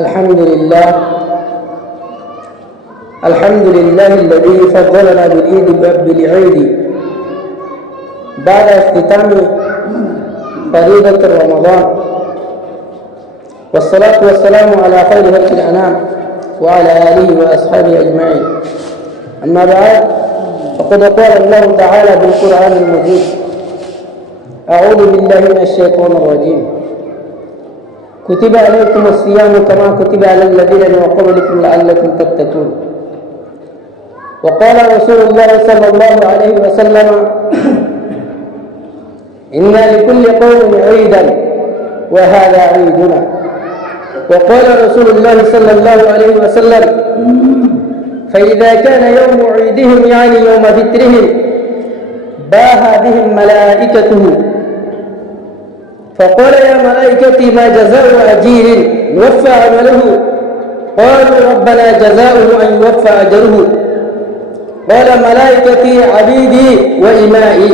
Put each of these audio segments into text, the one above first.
الحمد لله الذي فضلنا بالعيد بعد اختتام فريضة رمضان، والصلاة والسلام على خير خلق الأنام وعلى آله وأصحابه أجمعين. أما بعد، فقد قال الله تعالى بالقرآن المجيد: أعوذ بالله من الشيطان الرجيم. كتب عليكم الصيام كما كتب على الذين من قبلكم لعلكم تتقون. وقال رسول الله صلى الله عليه وسلم: إن لكل قوم عيدا وهذا عيدنا. وقال رسول الله صلى الله عليه وسلم: فإذا كان يوم عيدهم يعني يوم فطرهم باها بهم ملائكته فقال: يا ملائكتي ما جزاء أجير يوفى عمله؟ قالوا: ربنا جزاؤه أن يوفى أجره. قال: ملائكتي عبيدي وإمائي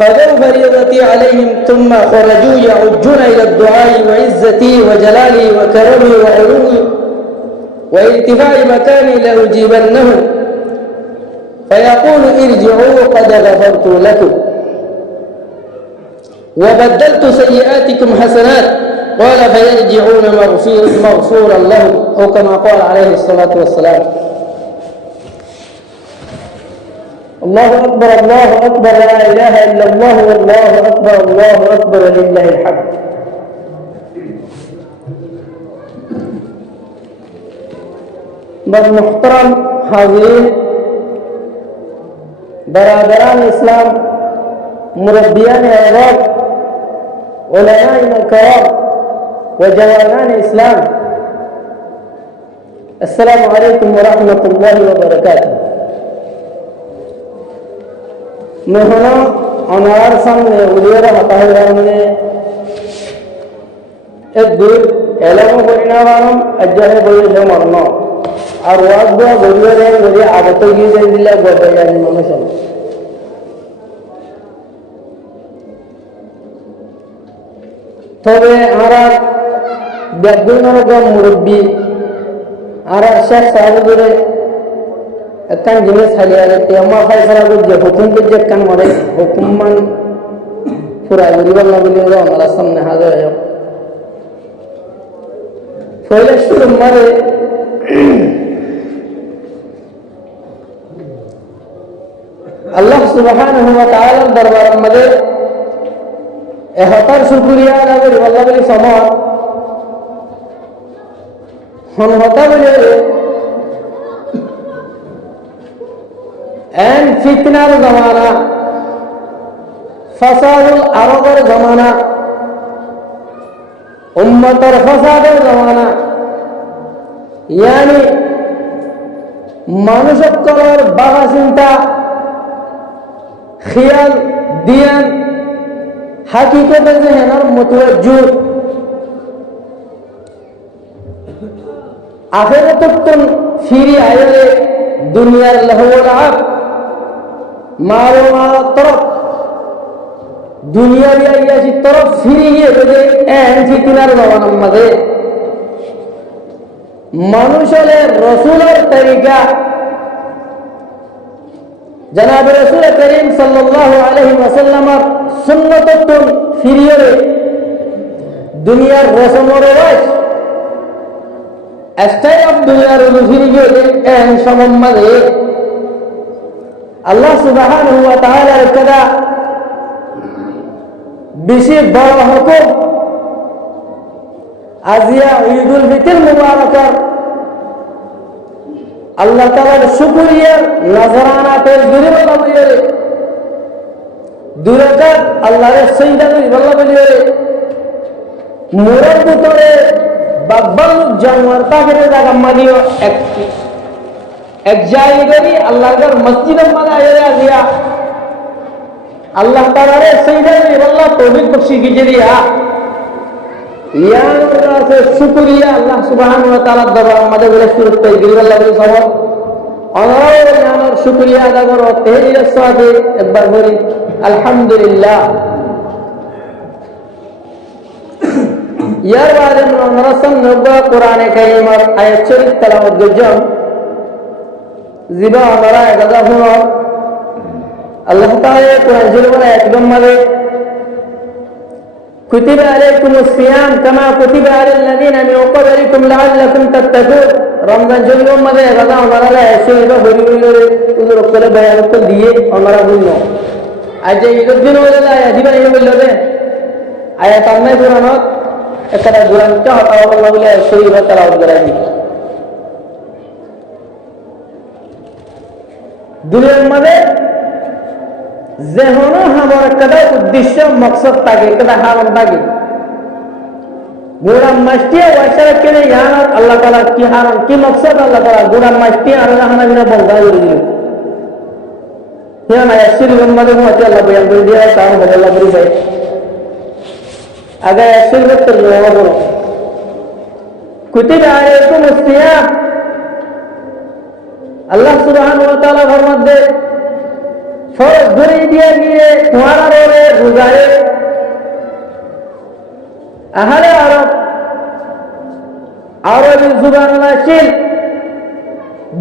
قضوا فريضتي عليهم ثم خرجوا يعجون إلى الدعاء وعزتي وجلالي وكرمي وعلوي وارتفاع مكاني لأجيبنهم، فيقول: ارجعوا قد غفرت لكم وبدلت سيئاتكم حسنات. قال: فيرجعون مغفورا لهم، أو كما قال عليه الصلاة والسلام. الله أكبر، الله أكبر، لا إله إلا الله، والله أكبر، الله أكبر، ولله الحمد. محترم حاضرين، برادران الإسلام، مربيان الأولاد، علمائنا الكرام، وجوانان الإسلام، السلام عليكم ورحمة الله وبركاته. মেহনা honour সামনে উলিয়ারা হতাহনে এক দুই এলাম পরিণাম আজ্জাহে বইলে মরণ আর ওয়াজ দোয়া গরিয়া দেন গরিয়া আগত গিয়ে দেন দিলে গবাইয়ানি মানুষ। তবে আমরা ব্যাগুনরগম মুরব্বী আর শেখ সাহেবরে একখান জিনিস হালিয়ারে তেমা ফাইসলা করছে হুকুম করছে একখান মরে হুকুমমান ফুরা গরিবার লাগলে আমার সামনে হাজার হয় ফয়লেশ্বর মারে আল্লাহ সুবহানাহু ওয়া তাআলার দরবারের মধ্যে এহতার শুকরিয়া আদা করি আল্লাহ বলি সমাজ হনহতা বলে এন ফিতনার জমানা, ফাসাদুল আরবের জমানা, উম্মতের ফাসাদের জমানা, ইয়ানি মানুষের বাঘা চিন্তা খিয়াল দিয়ান হাকিকতে জেহেনার মুতওয়াজ্জিহ আখিরাতুন ফিরি আইলে দুনিয়ার লাহওয়াল আব মারোমার তরফ দুনিয়ার ইয়াসি তরফ ফিরে গিয়ে যদি এন ফিতনার জমানার মাঝে মানুষের রসুলের তরিকা জনাব রাসূল করিম সাল্লাল্লাহু আলাইহি ওয়াসাল্লামের সুন্নততুন ফিরিয়ে দুনিয়ার রসম ও রেওয়াজ স্টাইল অফ দুনিয়ার ফিরে গিয়ে এন সমম মাঝে আল্লাহ সুবহানাহু ওয়া তাআলার কাদা বেশি বড় হুকুম আজিয়া ঈদুল ফিতর মুবারকার আল্লাহ তাআলার শুকরিয়া নজরানা পেশ করিব বলিয়ে দুই রাকাত আল্লাহর সিজদা করিব বলিয়ে মুরাদ করে বাব্বাল জানোয়ার তাকে জায়গা মানিও এক জায়গায় আল্লাহর মসজিদের মাঝে আইয়া আল্লাহ তাআলার সিজদা করিব আল্লাহ তৌফিক বখশি গিজরিয়া ইয়ার কাছে শুকরিয়া আল্লাহ সুবহানাহু ওয়া তাআলার দরবারে আমাদের বলে সুরত পেশ করিব আল্লাহ বলে সওয়াব আমার শুকরিয়া আদা করো তেহিয়ার সাথে একবার বলি আলহামদুলিল্লাহ। ইয়ার বাদে নরসম নব্বা কোরআনে কারিমের আয়াত শরীফ তেলাওয়াত করলাম জিবা আমরা একাদা হুনর আল্লাহ তাআলা কোরআন শরীফের আয়াত নম্বরে কুতিবা আলাইকুমুস সিয়াম কামা কুতিবা আলাল লাযিনা মিন ক্বাবলিকুম লাআল্লাকুম তাত্তাকুন রমজান শরীফের মধ্যে একাদা আমরা আয়াত শরীফ বলি বলি উজুর করে বয়ান করে দিয়ে আমরা বললো আজ এই দিন হলো আয়াত দিবা এই বললো দে আয়াত আল্লাহ কোরআনত একটা কোরআনটা হতাও আল্লাহ বলে শরীফ তেলাওয়াত করাই দুনিয়ার মধ্যে যেহনো আমার একটা উদ্দেশ্য মকসদ থাকে একটা হারাম থাকে গুড়া মাস্টিয়া ওয়াইসারা কেনে ইয়ানার আল্লাহ তাআলা কি হারাম কি মকসদ আল্লাহ তাআলা গুড়া মাস্টিয়া আর হানা বিনা বন্ধা করে দিল হিয়া না শরীফ মধ্যে মতে আল্লাহ বয়ান করে দিয়া কারণ আল্লাহ বলি যায় আগে শরীফ তো লোয়া বলো কুতিবা আলাইকুমুস সিয়াম আল্লাহ সুবহানাহু ওয়া তাআলা ফরমাতে ফরজ ধরে দিয়ে গিয়ে তোমারা রে রোজায়ে আহলে আরবি জুবান নাশিল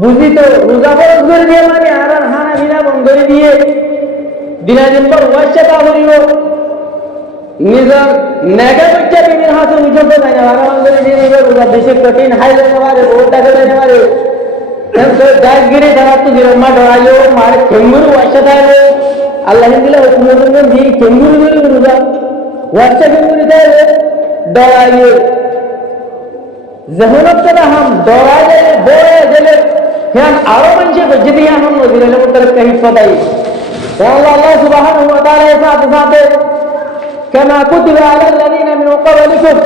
বুঝিত রোজা ফরজ করে দিয়ে মানে আর হানা বিনা বন্ধ করে দিয়ে দিন পর ওয়াশাতা হইল নিজের নেগা বাচ্চা বিবির হাতে উঠে দেয় না আর বন্ধ করে দিয়ে রোজা বেশি কঠিন হাই লাগে পারে ওটা করে দেয় পারে দাসগিরি যারা তো দিরম্মা ডরাইলো মার কেঙ্গুরু ওয়াশাতা হইল আল্লাহ দিলে হুকুম দিয়ে কেঙ্গুরু করে রোজা ওয়াশা কেঙ্গুরু দেয় ডরাইলো जहनत का हम डराए बोले जले हम आरो मंचे बजदी हम नजर ले मुतर कहीं फदाई अल्लाह सुब्हानहु व तआला साथ साथ कमा कुतिबा अलल लदीना मिन क़बलिकुम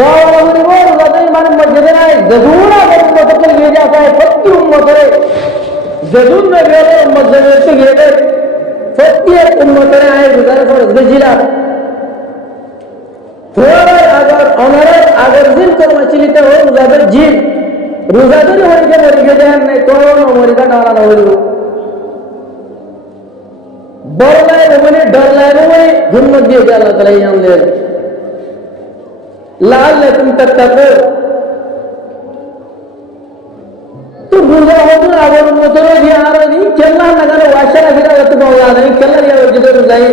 दावरु रिवर लदई मन मजदना जदूना उम्मत को ले जाता है फत्ती उम्मत रे जदून में गए मजदे से गए फत्ती उम्मत रे आए गुजार फरज गजिला थोड़ा अगर अनरत अगर दिन कर्म चलित हो रोजादार जीव रोजादारी होने के मरी के ध्यान नहीं तो मरी का डाला ना हो डर लाए वो डर लाए वो हिम्मत दिए क्या अल्लाह ताला यहाँ ले लाल तुम तक तो रोजा हो तो अगर मतलब दिया आ रहा नहीं चलना ना करो वाशा ना फिर तो बहुत याद नहीं चलना दिया जिधर रोजाई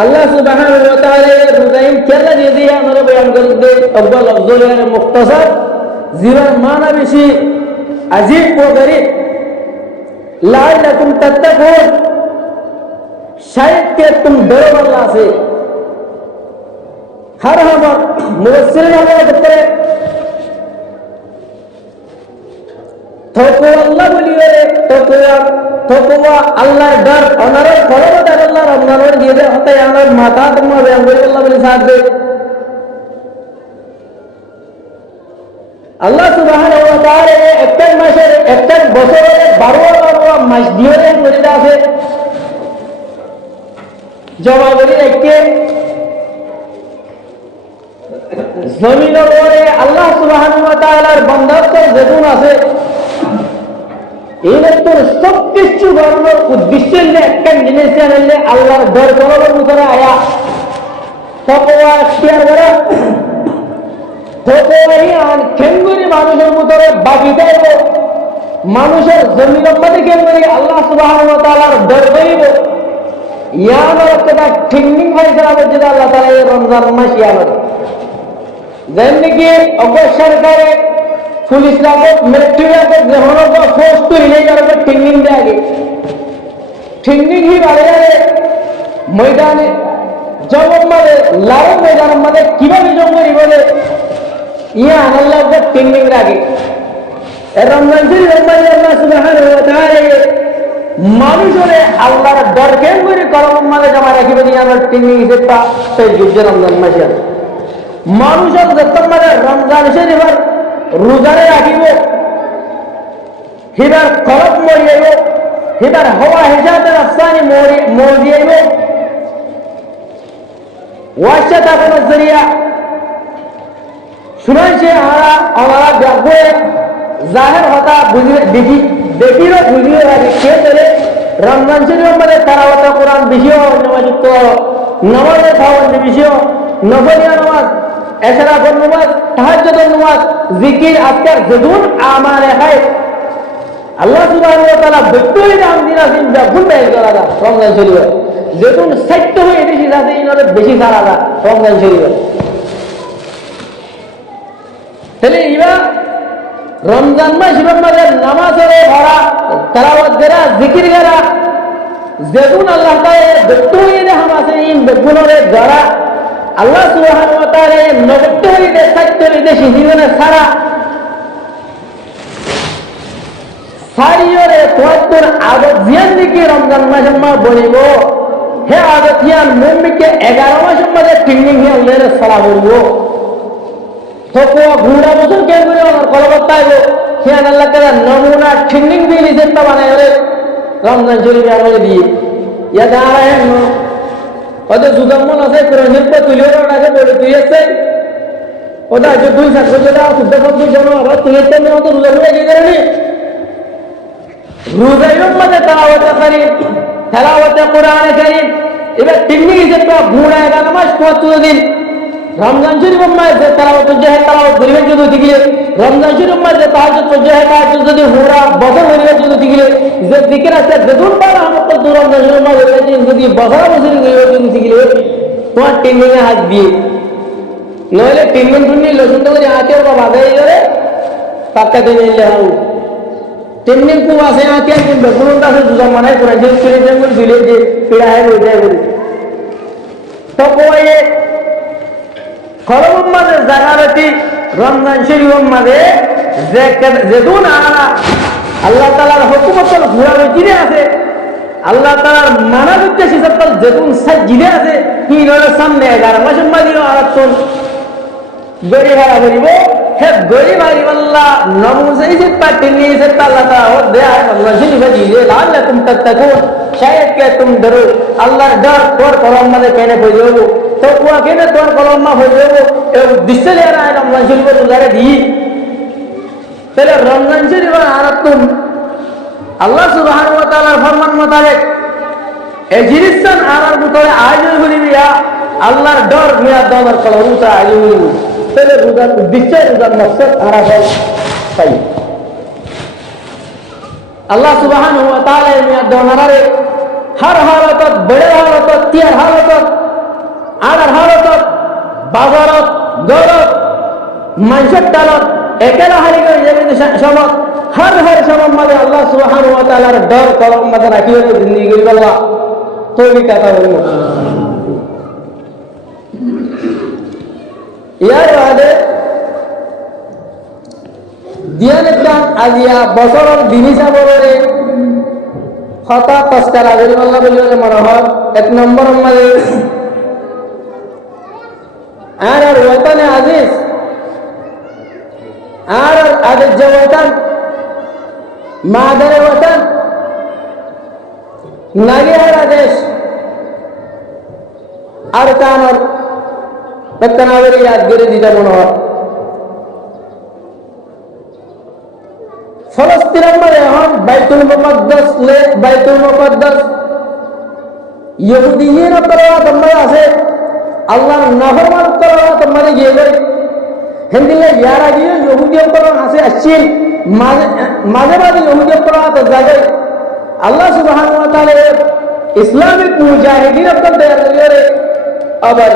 अल्लाह सुब्हानहु व तआला रुदाइन क्या दे दिया हमारे बयान कर दे अव्वल अफजल यानी मुख्तसर जीवन माना बेशी अजीब व गरीब लाइलकुम तत्तकून शायद के तुम डरो अल्लाह से हर हम मुवस्सिल हमारे बतरे थोको अल्लाह बोलिए थोकोवा अल्लाह डर और फलो डर अल्लाह रमजान और ये होता है हमारे माता तुम बयान बोले अल्लाह बोले साथ दे अल्लाह सुब्हानहु व तआला एकटर मासे एकटर बছরে 12 মাস দিয়ে মরিদা আছে জবাবরি এককে জমিনের উপরে আল্লাহ সুবহানাহু ওয়া তাআলার বান্দার যেগুন আছে এই তো সব কিছু বানানোর উদ্দেশ্যে একটা জিনিস আনলে আল্লাহর ডর করার ভিতরে আয়া তাকওয়া শেয়ার করা তাকওয়াই আর কেঙ্গুরি মানুষের ভিতরে বাকি দেব মানুষের জমিনের মধ্যে কেঙ্গুরি আল্লাহ সুবহানাহু ওয়া তাআলার ডর করিব ইয়ানোর একটা ঠিকনিং হয়েছে যেটা আল্লাহ তাআলা এই রমজান মাস ইয়ানোর যেমনি কি অবসরকারে पुलिस को मिलिट्री को जहानों को फोर्स तो रिले जा रहा है ट्रेनिंग दे आगे ट्रेनिंग ही वाले यारे मैदान जब हमारे लारो मैदान हमारे किबा भी जो मरी बोले ये अल्लाह को ट्रेनिंग आगे रमजान से अल्लाह सुब्हानहु व तआला মানুষের আল্লাহর ডর কেন করে করম মানে জমা রাখিবে দিয়া আমরা ট্রেনিং সেটা সেই যুদ্ধ রমজান মাসে মানুষের যত মানে রমজান শরীফের রোজারে রাখিব হিবার কলব মরিয়াইব হিবার হওয়া হিসাবে রাস্তানি মরিয়াইব ওয়াশা তাকে নজরিয়া শুনাইছে আমরা ব্যাপে জাহের হতা বুঝিয়ে দেখিরও বুঝিয়ে রাখি কে করে রমজান শরীফের মধ্যে তারাওয়াত কোরআন বেশিও নামাজুক্ত নামাজের পাবন্দ বিষয়, নফলিয়া নামাজ, এশরাফের নামাজ, তাহাজ্জুদের নামাজ, জিকির, আজকার যেদুন আমালে খায় আল্লাহ সুবহানাহু ওয়া তাআলা বেতই দাম দিনা চিন্তা ভুল পেয়ে গেল না রমজান শরীফে যেদুন সাইত্য হয়ে বেশি যাতে ইনারে বেশি সারা না রমজান শরীফে তাহলে ইবা রমজান মাসের মধ্যে নামাজের ভরা তেলাওয়াত করা জিকির করা যেদুন আল্লাহ তাআলা বেতই দাম আছে ইন বেগুনরে যারা আল্লাহ সুবহানাহু ওয়া তাআলা নবত্য হইতে সাইত্য হইতে জীবনে সারা সারিয়রে তোর আদত জিয়ান দিকে রমজান মাসের মা বলিব হে আদত ইয়ান মুমিকে 11 মাসের মধ্যে ট্রেনিং হে উলের সালা বলব তো কো ঘুরা বছর কে করে কলবত পাইব হিয়ান আল্লাহ তাআলা নমুনা ট্রেনিং দিলি যেটা বানায় রে রমজান শরীফে আমাদের দিয়ে ইয়া দাঁড়া হে নো ওদের জুদামন আছে কোরআনের পর তুলিও রাখে বলে তুই আছে ওটা যে দুই সাত বছর শুদ্ধ কমপ্লিট জানো আবার তুই তো না তো রোজা হয়ে গেছে রে রোজার মধ্যে তেলাওয়াতে কোরআনে কারীম এবার টেকনিক হিসেবে ঘুরা 11 মাস 75 দিন রমজান শরীফের মধ্যে তেলাওয়াত যে তেলাওয়াত করিবে যদি দিলে রমজান শরীফের মধ্যে তাহাজ্জুদ যে তাহাজ্জুদ যদি ঘুরা বছর করিবে যদি দিলে যে জিকির আছে যেদুন বার রহমত তো রমজান শরীফের মধ্যে যদি বছর বছর করিবে যদি দিলে তোমার টেকনিক এ হাত দিয়ে নইলে টেকনিক শুনি লসুন তো করে আতে ওরা বাজাই করে পাক্কা দিন এলে হাউ তেমনি খুব আছে আঁকে কিনবে কোনটা আছে দুজন মানায় করে যে ছেলে যেমন দিলে যে পীড়া হয় ওই যায় বলে তো কয়ে খরম মাঝে জাগারতি রমজান শরীফের মাঝে যেদুন আল্লাহ তাআলার হুকুমতল ঘোরা রইতিরে আছে আল্লাহ তাআলার মানার উদ্দেশ্য হিসাবে যেদুন সাজিদে আছে কি রয়ের সামনে 11 মাসের মাঝে আরাতন গরি হারা করিব হে গরিব আল্লাহ নমুজে যে পাটি নিয়ে সে আল্লাহ তাআলা ও দে আয় আল্লাহ জিনি দিলে লাআল্লাকুম তাত্তাকুন শায়দ কে তুম ডরো আল্লাহর ডর তোর কলম মধ্যে কেনে হয়ে যাবো তো কোয়া কেনে তোর কলম মা হয়ে যাবো এই উদ্দেশ্য নিয়ে আয় রমজান শরীফ রোজারে দি তাহলে রমজান শরীফ আরাতুম আল্লাহ সুবহানাহু ওয়া তাআলার ফরমান মোতাবেক এই জিনিসন আরার ভিতরে আয়োজন করিবিয়া আল্লাহর ডর মিয়া দর কলম তা আয়োজন তাহলে রোজার উদ্দেশ্য রোজার মকসদ আরাফাই তাই আল্লাহ সুবহানাহু ওয়া তাআলা মিয়া দনারে हर हालत बड़े हालत तियार हालत आधार हालत बाजारत गौरत मानसत डालत एकेला हारी कर जमीन समत हर समत मादे अल्लाह सुब्हानाहु व तआलार डर कलम मादे राखियो जिंदगी गरी अल्लाह तो भी कहता हूं यार वादे दियानतान আজিয়া বছৰৰ দিনিসা বলরে হতা তস্কারা গরিবাল্লাহ বলে মনে হয় 1 নম্বর আমাদের আর ওয়াতানে আজিজ আর আদের যে ওয়াতান মাদারে ওয়াতান নাগিহারা দেশ আর কানর প্রত্যনাবের ইয়াদগিরি দিতে মনে হয় ফলস্তিনের মধ্যে এখন বাইতুল মুকদ্দাস লে বাইতুল মুকদ্দাস ইহুদিয়িন করা তোমরা আছে আল্লাহর নাফরমান করা তোমরা গিয়ে গই হিন্দিলে ইয়ারা গিয়ে ইহুদিয়ন করা আছে আসছিল মাঝে মাঝে ইহুদিয়ন করা তো জায়গায় আল্লাহ সুবহানাহু ওয়া তাআলা ইসলামিক মুজাহিদিন করতে গেলে আবার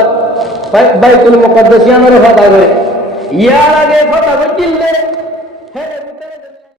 বাইতুল মুকদ্দাস ইয়ানের কথা করে ইয়ার আগে কথা বললে